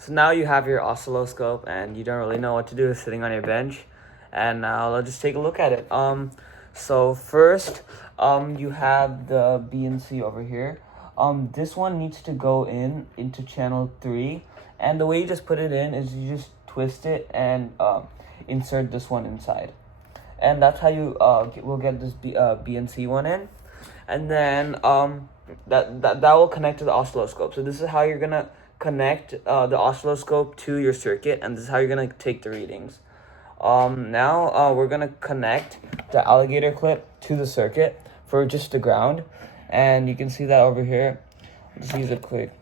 So now you have your oscilloscope and you don't really know what to do sitting on your bench. And now let's just take a look at it. So first, you have the BNC over here. This one needs to go into channel 3. And the way you just put it in is you just twist it and insert this one inside. And that's how you will get this BNC one in. And then that will connect to the oscilloscope. So this is how you're gonna connect the oscilloscope to your circuit, and this is how you're gonna take the readings. Now we're gonna connect the alligator clip to the circuit for just the ground, and you can see that over here. Let's use it quick.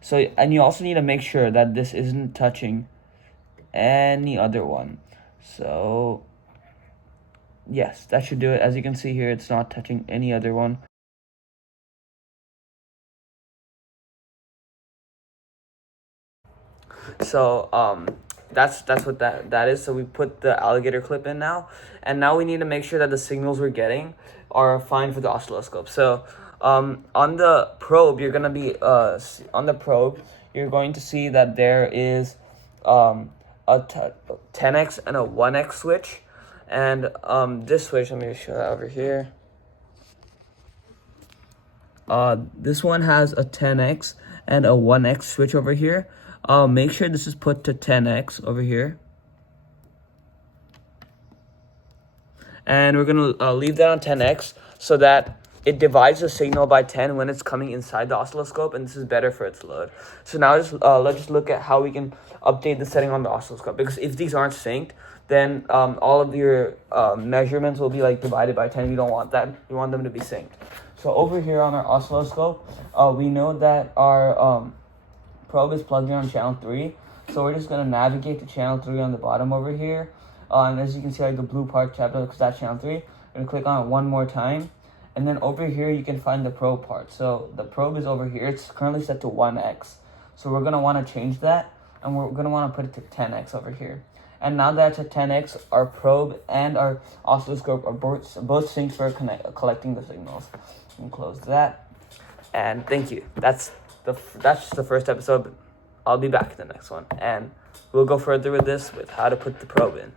So, and you also need to make sure that this isn't touching any other one. So yes, that should do it. As you can see here, it's not touching any other one. So that's what that is. So we put the alligator clip in now, and now we need to make sure that the signals we're getting are fine for the oscilloscope. So on the probe, you're gonna be you're going to see that there is a 10x and a 1x switch, and this switch, let me show that over here. This one has a 10x and a 1x switch over here. Make sure this is put to 10x over here. And we're going to leave that on 10x so that it divides the signal by 10 when it's coming inside the oscilloscope, and this is better for its load. So now let's just look at how we can update the setting on the oscilloscope, because if these aren't synced, then all of your measurements will be like divided by 10. You don't want that. You want them to be synced. So over here on our oscilloscope, we know that our probe is plugged in on channel 3. So we're just going to navigate to channel 3 on the bottom over here. And as you can see, like the blue part chapter, because that's channel 3. We're going to click on it one more time. And then over here, you can find the probe part. So the probe is over here. It's currently set to 1x. So we're going to want to change that. And we're going to want to put it to 10x over here. And now that it's at 10x, our probe and our oscilloscope are both synced for collecting the signals. And close that. And thank you. That's just the first episode. I'll be back in the next one. And we'll go further with this, with how to put the probe in.